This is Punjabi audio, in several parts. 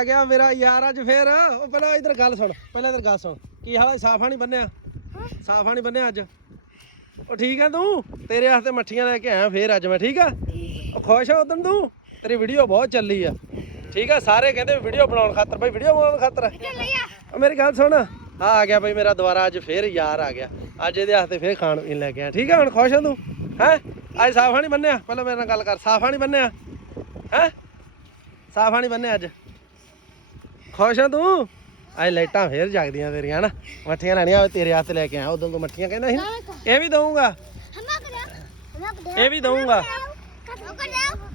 ਆ ਗਿਆ ਮੇਰਾ ਯਾਰ ਅੱਜ ਫੇਰ। ਉਹ ਪਹਿਲਾਂ ਇਧਰ ਗੱਲ ਸੁਣ ਪਹਿਲਾਂ ਇਧਰ ਗੱਲ ਸੁਣ। ਕੀ ਹਾਲ ਹੈ ਸਾਫਾ ਨਹੀਂ ਬੰਨਿਆ? ਸਾਫਾ ਨਹੀਂ ਬੰਨਿਆ ਅੱਜ? ਉਹ ਠੀਕ ਆ ਤੂੰ? ਤੇਰੇ ਵਾਸਤੇ ਮੱਠੀਆਂ ਲੈ ਕੇ ਆਇਆ ਫੇਰ ਅੱਜ ਮੈਂ ਠੀਕ ਆ? ਉਹ ਖੁਸ਼ ਆ ਉਦੋਂ ਤੂੰ? ਤੇਰੀ ਵੀਡੀਓ ਬਹੁਤ ਚੱਲੀ ਆ। ਠੀਕ ਆ ਸਾਰੇ ਕਹਿੰਦੇ ਵੀਡੀਓ ਬਣਾਉਣ ਖਾਤਰ। ਬਈ ਵੀਡੀਓ ਬਣਾਉਣ ਖਾਤਰ। ਮੇਰੀ ਗੱਲ ਸੁਣ। ਆ ਆ ਗਿਆ ਬਈ ਮੇਰਾ ਦੁਬਾਰਾ ਅੱਜ ਫੇਰ ਯਾਰ ਆ ਗਿਆ। ਅੱਜ ਇਹਦੇ ਵਾਸਤੇ ਫੇਰ ਖਾਣ ਪੀਣ ਲੈ ਕੇ ਆਇਆ। ਠੀਕ ਆ ਹੁਣ ਖੁਸ਼ ਆ ਤੂੰ? ਹੈ? ਅੱਜ ਸਾਫਾ ਨਹੀਂ ਬੰਨਿਆ? ਪਹਿਲਾਂ ਮੇਰੇ ਨਾਲ ਗੱਲ ਕਰ। ਸਾਫਾ ਨਹੀਂ ਬੰਨਿਆ? ਹੈ? ਸਾਫਾ ਨਹੀਂ ਬੰਨਿਆ ਅੱਜ? ਖੁਸ਼ ਆ ਤੂੰ? ਅੱਜ ਲਾਈਟਾਂ ਫੇਰ ਜਗਦੀਆਂ ਤੇਰੀਆਂ ਹਨਾ? ਮੱਠੀਆਂ ਲੈਣੀਆਂ ਤੇਰੇ ਹੱਥ ਲੈ ਕੇ ਆਇਆ ਉਦੋਂ ਤੂੰ ਮੱਠੀਆਂ ਕਹਿੰਦਾ ਸੀ ਨਾ। ਇਹ ਵੀ ਦਊਂਗਾ? ਇਹ ਵੀ ਦਊਂਗਾ?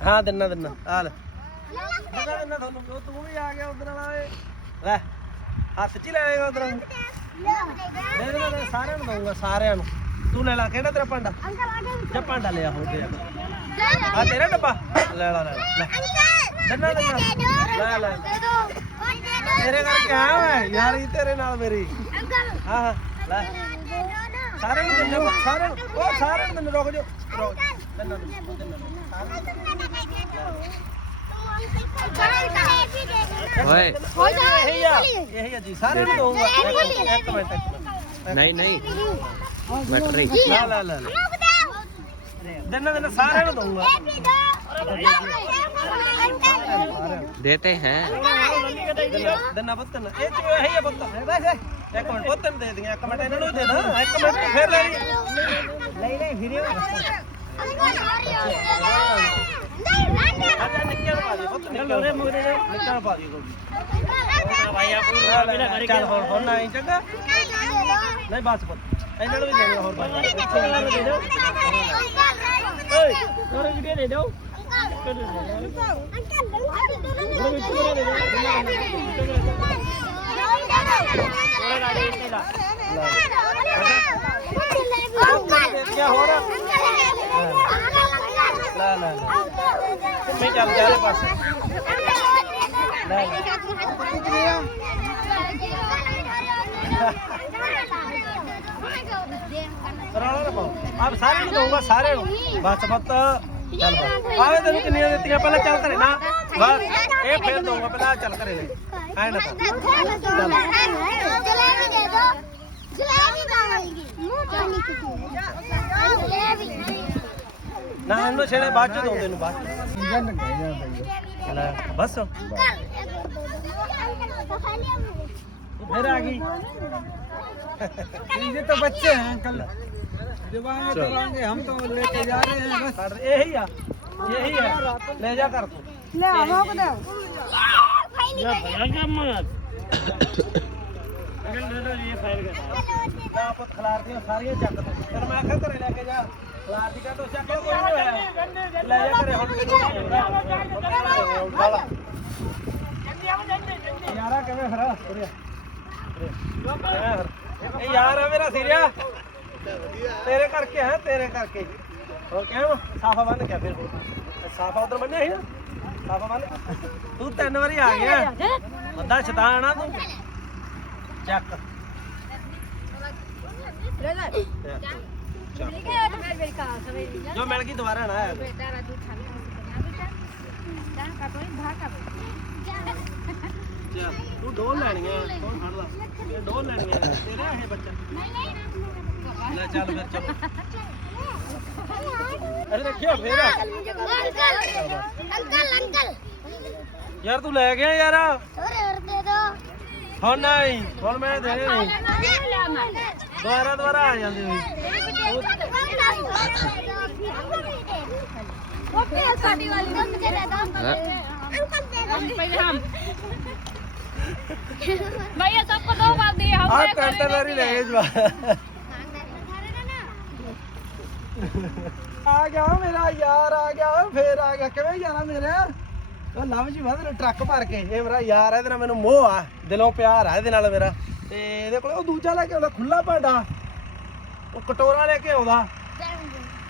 ਹਾਂ ਦਿਨਾ ਦਿਨਾ। ਆ ਲੈ। ਦਿਨਾ ਦਿਨਾ ਤੁਹਾਨੂੰ ਉਹ ਤੂੰ ਵੀ ਆ ਗਿਆ ਉਧਰ ਵਾਲਾ ਏ ਲੈ ਹੱਥ 'ਚ ਹੀ ਲੈ ਆਏਗਾ ਉਧਰ ਦੇ ਮੈਂ ਸਾਰਿਆਂ ਨੂੰ ਦਊਂਗਾ ਸਾਰਿਆਂ ਨੂੰ। ਤੂੰ ਲੈ ਲੈ ਕਿਹੜਾ ਤੇਰਾ ਭਾਂਡਾ? ਜਾਂ ਭਾਂਡਾ ਲਿਆ ਹੋ ਗਿਆ ਆ। ਤੇਰਾ ਡੱਬਾ? ਲੈ ਲੈ ਲੈ ਲੈ ਦਿਨਾ ਦਿਨਾ। ਲੈ ਲੈ। ਤੇਰੇ ਕਰਕੇ ਆਇਆ ਮੈਂ ਯਾਰ ਇਹ ਤੇਰੇ ਨਾਲ ਮੇਰੀ। ਹਾਂ ਹਾਂ ਲੈ। ਸਾਰਿਆਂ ਨੂੰ ਦਿੰਦੇ ਸਾਰਿਆਂ ਨੂੰ ਉਹ ਸਾਰਿਆਂ ਨੂੰ ਦਿੰਦੇ ਰੁਕ ਜਾ ਰੁਕ ਦਿਨਾ ਦਿਨਾ ਓਏ। ਇਹੀ ਆ ਇਹੀ ਆ ਜੀ ਸਾਰਿਆਂ ਨੂੰ ਦਊਂਗਾ ਇੱਕ ਮਿੰਟ ਨਹੀਂ ਨਹੀਂ। ਬੈਟਰੀ ਲੈ ਲੈ ਲੈ ਲੈ। ਦਿਨਾ ਦਿਨਾ ਸਾਰਿਆਂ ਨੂੰ ਦਊਂਗਾ। देते हैं ਦਿਨਾ ਪੁੱਤਨ ਇਹ ਚ ਇਹੀ ਆ ਪੁੱਤ ਇੱਕ ਮਿੰਟ ਪੁੱਤਨ ਦੇ ਦੀਆਂ ਇੱਕ ਮਿੰਟ ਇਹਨਾਂ ਨੂੰ ਵੀ ਦੇ ਦਾਂ ਇੱਕ ਮਿੰਟ ਤੂੰ ਫੇਰ ਲੈ ਲਈ ਨਹੀਂ ਨਹੀਂ ਫਿਰ ਅੱਛਾ ਨਿੱਕਿਆਂ ਨੂੰ ਪਾ ਦੇ ਪੁੱਤ ਨਿੱਕਿਆਂ ਨੂੰ ਨਿੱਕਿਆਂ ਨੂੰ ਪਾ ਦੇ ਕੋਈ ਭਾਈ ਆ ਪੂਰਾ ਚੱਲ ਹੋਰ ਹੋਰ ਨਾ ਹੀ ਚੰਗਾ ਨਹੀਂ ਬਸ ਪੁੱਤ ਇਹਨਾਂ ਨੂੰ ਵੀ ਦੇਣੀ ਹੋਰ ਬਾਈ ਓਏ ਥੋੜਾ ਵੀਡੀਓ ਦੇ ਦਿਓ ਦੇਤੀਆਂ ਹੋਰ ਲੈ ਲੈ ਲੈ ਘੁੰਮੀ ਚੱਲ ਚਾਰੇ ਪਾਸੇ ਰੌਲਾ ਨਾ ਪਾਓ ਆਪ ਸਾਰਿਆਂ ਨੂੰ ਦਊਂਗਾ ਸਾਰਿਆਂ ਨੂੰ ਬਸ ਪੁੱਤ ਚੱਲ ਬਸ ਆਵੇ ਤੈਨੂੰ ਕਿੰਨੀਆਂ ਦਿੱਤੀਆਂ ਪਹਿਲਾਂ ਚੱਲ ਘਰੇ ਨਾ ਬਸ ਇਹ ਫੇਰ ਦਊਂਗਾ ਪਹਿਲਾਂ ਚੱਲ ਘਰੇ ਲੈ ਐ ਨਾ ਕਰ ਨਾ ਇਹਨੂੰ ਛੇੜੇ ਬਾਅਦ ਚ ਦਊਂ ਤੈਨੂੰ ਬਾਅਦ ਚ ਬਸ ਤੂੰ फिर आ गई। ये तो बच्चे हैं कल जब आएँगे तो आएँगे हम तो लेके जा रहे हैं बस। यही है यही है। ले जा कर। तू ले आओ को दे या भगा मत। अगर ले लो ये फ़ाइल का आप खलार के सारी चक फिर मैं आखा करे लेके जा। खलार दी का तो चक कोई नहीं है ले जा करे हम जल्दी आओ जल्दी जल्दी यारा कवे खरा ਇਹ ਯਾਰ ਆ ਮੇਰਾ ਸਿਰਿਆ। ਤੇਰੇ ਕਰਕੇ ਹੈ ਤੇਰੇ ਕਰਕੇ ਹੋਰ ਕਿਵੇਂ ਸਾਫਾ ਬੰਨ ਕੇ ਫਿਰ ਸਾਫਾ ਉਧਰ ਬੰਨਿਆ ਸੀ ਨਾ? ਸਾਫਾ ਬੰਨ ਤੂੰ ਤਿੰਨ ਵਾਰੀ ਆ ਗਿਆ। ਬੰਦਾ ਸ਼ੈਤਾਨ ਆ ਤੂੰ। ਚੱਕ। ਜੋ ਮਿਲ ਗਈ ਦੁਬਾਰਾ ਨਾ ਆਇਆ ਤੂੰ ਦੋ ਲੈਣੀਆਂ, ਕੌਣ ਫੜ ਲਾ? ਇਹ ਦੋ ਲੈਣੀਆਂ, ਤੇਰਾ ਇਹ ਬੱਚਾ। ਲੈ ਚੱਲ ਫਿਰ ਚਲੋ ਅਰੇ ਦੇਖਿਓ ਫੇਰ ਯਾਰ, ਤੂੰ ਲੈ ਗਿਆ ਯਾਰ। ਹੁਣ ਨਹੀਂ, ਹੁਣ ਮੈਂ ਦੇਣੇ। ਨਹੀਂ ਦੁਬਾਰਾ ਦੁਬਾਰਾ ਆ ਜਾਂਦੇ ਹੋਈ। ਸਾਡੀ ਵਾਲੀ ਨਾ ਮੁਝੇ ਦੇ ਦੋ पहले हम भैया सबको दो बात दिए हम ਆ ਕੰਟੇਨਰ ਹੀ ਲੈ ਗਏ ਜਵਾ ਆ ਗਿਆ ਮੇਰਾ ਯਾਰ ਆ ਗਿਆ ਫੇਰ ਆ ਗਿਆ ਕਿਵੇਂ ਜਾਣਾ ਮੇਰੇ ਉਹ ਲਵ ਜੀ ਵਾਦ ਟਰੱਕ ਭਰ ਕੇ ਇਹ ਮੇਰਾ ਯਾਰ ਹੈ ਇਹਦੇ ਨਾਲ ਮੈਨੂੰ ਮੋਹ ਆ ਦਿਲੋਂ ਪਿਆਰ ਆ ਇਹਦੇ ਨਾਲ ਮੇਰਾ ਤੇ ਇਹਦੇ ਕੋਲ ਉਹ ਦੂਜਾ ਲੈ ਕੇ ਆਉਂਦਾ ਖੁੱਲਾ ਭਾਂਡਾ ਉਹ ਕਟੋਰਾ ਲੈ ਕੇ ਆਉਂਦਾ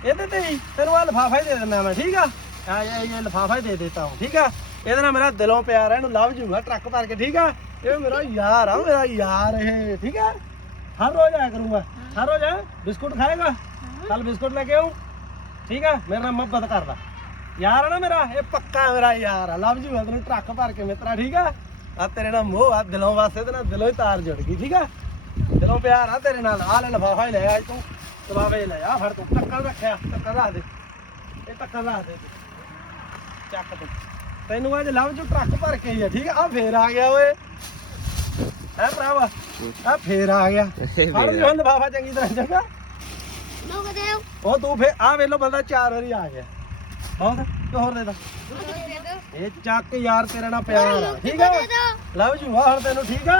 ਇਹਦੇ ਤੇ ਹੀ ਤੈਨੂੰ ਆ ਲਫਾਫਾ ਹੀ ਦੇ ਦਿੰਦਾ ਮੈਂ ਠੀਕ ਆ ਆ ਇਹ ਇਹ ਲਫਾਫਾ ਹੀ ਦੇ ਦਿੱਤਾ ਹੂੰ ਠੀਕ ਆ? ਇਹਦੇ ਨਾਲ ਮੇਰਾ ਦਿਲੋਂ ਪਿਆਰ ਹੈ ਇਹਨੂੰ ਲਵ ਜੂਗਾ ਟਰੱਕ ਭਰ ਕੇ ਠੀਕ ਆ? ਇਹ ਮੇਰਾ ਯਾਰ ਆ ਮੇਰਾ ਯਾਰ ਇਹ ਠੀਕ ਆ? ਹਰ ਰੋਜ਼ ਆਇਆ ਕਰੂੰਗਾ। ਹਰ ਰੋਜ਼ ਆ ਬਿਸਕੁਟ ਖਾਏਗਾ? ਕੱਲ ਬਿਸਕੁਟ ਲੈ ਕੇ ਆਉਂ ਠੀਕ ਆ? ਮੇਰੇ ਨਾਲ ਮੁਹੱਬਤ ਕਰਦਾ। ਯਾਰ ਆ ਨਾ ਮੇਰਾ ਇਹ ਪੱਕਾ ਮੇਰਾ ਯਾਰ ਆ ਲਵ ਜੂਗਾ ਤੈਨੂੰ ਟਰੱਕ ਭਰ ਕੇ ਮਿੱਤਰਾ ਠੀਕ ਆ? ਆ ਤੇਰੇ ਨਾਲ ਮੋਹ ਆ ਦਿਲੋਂ ਵਾਸਤੇ ਤੇ ਨਾ ਦਿਲੋਂ ਹੀ ਤਾਰ ਜੁੜ ਗਈ ਠੀਕ ਆ? ਦਿਲੋਂ ਪਿਆਰ ਆ ਤੇਰੇ ਨਾਲ ਆ ਲੈ ਲਫਾਫਾ ਹੀ ਲੈ ਆ ਤੂੰ ਲਫਾਫੇ ਲੈ ਆ ਫੜ ਤੂੰ ਟੱਕਰ ਰੱਖਿਆ ਟੱਕਰ ਰੱਖ ਦੇ। ਇਹ ਟੱਕਰ ਰੱਖ ਦੇ। ਚੱਕ ਤੂੰ। ਤੈਨੂੰ ਅੱਜ ਲਵ ਚ ਟਰੱਕ ਭਰ ਕੇ ਹੀ ਆ ਠੀਕ ਆ? ਆ ਫੇਰ ਆ ਗਿਆ ਓਏ। ਹੈ ਭਰਾਵਾ? ਆ ਫੇਰ ਆ ਗਿਆ। ਫੜ ਜੋ ਲਫਾਫਾ ਚੰਗੀ ਤਰ੍ਹਾਂ ਚੰਗਾ? ਲੋਕ ਦੇਵ ਉਹ ਤੂੰ ਫੇਰ ਆ ਵੇਲੋ ਬੰਦਾ ਚਾਰ ਵਾਰੀ ਆ ਗਿਆ। ਬਹੁਤ ਕਿ ਹੋਰ ਦੇ ਦਾ। ਇਹ ਚੱਕ ਯਾਰ ਤੇਰੇ ਨਾਲ ਪਿਆਰ ਆ। ਠੀਕ ਆ? ਲਵ ਯੂ ਆ ਹੁਣ ਤੈਨੂੰ ਠੀਕ ਆ?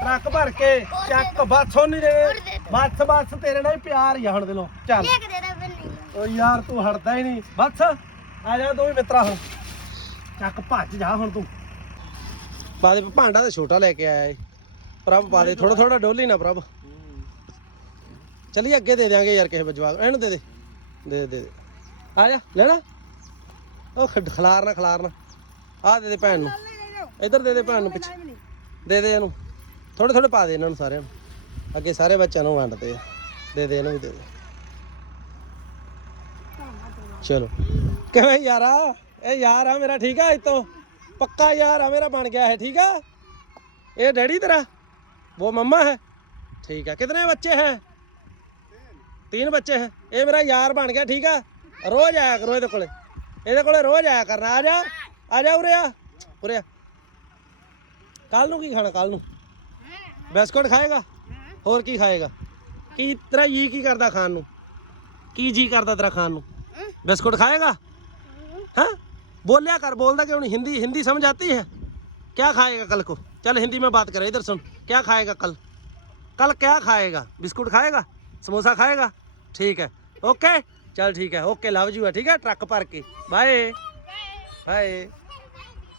ਟਰੱਕ ਭਰ ਕੇ ਚੱਕ ਬੱਸ ਹੁਣ ਨਹੀਂ ਦੇ ਬੱਸ ਬੱਸ ਤੇਰੇ ਨਾਲ ਹੀ ਪਿਆਰ ਹੀ ਆ ਹੁਣ ਚੱਲ। ਦੇ ਦੇ ਬੰਨੀ ਓ ਯਾਰ ਤੂੰ ਹਟਦਾ ਹੀ ਨਹੀਂ। ਬੱਸ। ਆ ਜਾ ਤੂੰ ਮਿੱਤਰਾ ਹੁਣ। ਚੱਕ ਭੱਜ ਜਾ ਹੁਣ ਤੂੰ। ਪਾ ਦੇ, ਭਾਂਡਾ ਤੇ ਛੋਟਾ ਲੈ ਕੇ ਆਇਆ ਏ। ਪ੍ਰਭ ਪਾ ਦੇ ਥੋੜਾ ਥੋੜਾ ਡੋਲੀ ਨਾ ਪ੍ਰਭ। ਚਲੀ ਅੱਗੇ ਦੇ ਦਿਆਂਗੇ ਯਾਰ ਕਿਸੇ ਬਜਵਾ ਇਹਨੂੰ ਦੇ ਦੇ। ਦੇ ਦੇ ਦੇ ਆ ਜਾ ਲੈਣਾ ਉਹ ਖਡ- ਖਿਲਾਰਨਾ ਖਿਲਾਰਨਾ ਆ ਦੇ ਦੇ ਭੈਣ ਨੂੰ। ਇੱਧਰ ਦੇ ਦੇ ਭੈਣ ਨੂੰ ਪਿੱਛੇ। ਦੇ ਦੇ ਇਹਨੂੰ। ਥੋੜੇ ਥੋੜੇ ਪਾ ਦੇ ਇਹਨਾਂ ਨੂੰ ਸਾਰਿਆਂ ਨੂੰ। ਅੱਗੇ ਸਾਰੇ ਬੱਚਿਆਂ ਨੂੰ ਵੰਡਦੇ ਦੇ ਦੇ ਇਹਨੂੰ ਵੀ, ਦੇ ਦੇ। ਚਲੋ ਕਿਵੇਂ ਯਾਰਾ ਇਹ ਯਾਰ ਆ ਮੇਰਾ ਠੀਕ ਆ ਇਤੋਂ ਪੱਕਾ ਯਾਰ ਆ ਮੇਰਾ ਬਣ ਗਿਆ ਹੈ ਠੀਕ ਆ ਇਹ ਡੈਡੀ ਤੇਰਾ ਉਹ ਮੰਮਾ ਹੈ ਠੀਕ ਆ ਕਿਤਨੇ ਬੱਚੇ ਹੈ तीन बच्चे हैं ये मेरा यार बन गया ठीक है रोज आया करो ਇਹਦੇ ਕੋਲੇ ਇਹਦੇ ਕੋਲੇ ਰੋਜ਼ ਆਇਆ ਕਰਨਾ ਆ ਜਾ ਆ ਜਾ ਉਰੇ ਆ ਉਰੇ ਆ ਕੱਲ ਨੂੰ ਕੀ ਖਾਣਾ ਕੱਲ ਨੂੰ ਬਿਸਕੁਟ ਖਾਏਗਾ ਹੋਰ ਕੀ ਖਾਏਗਾ ਕੀ ਤੇਰਾ ਜੀ ਕੀ ਕਰਦਾ ਖਾਣ ਨੂੰ ਕੀ ਜੀ ਕਰਦਾ ਤੇਰਾ ਖਾਣ ਨੂੰ बिस्कुट खाएगा हाँ बोल लिया कर बोलना क्यों नहीं हिंदी हिंदी समझ आती है क्या खाएगा कल को चल हिंदी में बात करें इधर सुन क्या खाएगा कल कल क्या खाएगा बिस्कुट खाएगा समोसा खाएगा ठीक है ओके चल ठीक है ओके लव यू है ठीक है ट्रक भर के बाय बाय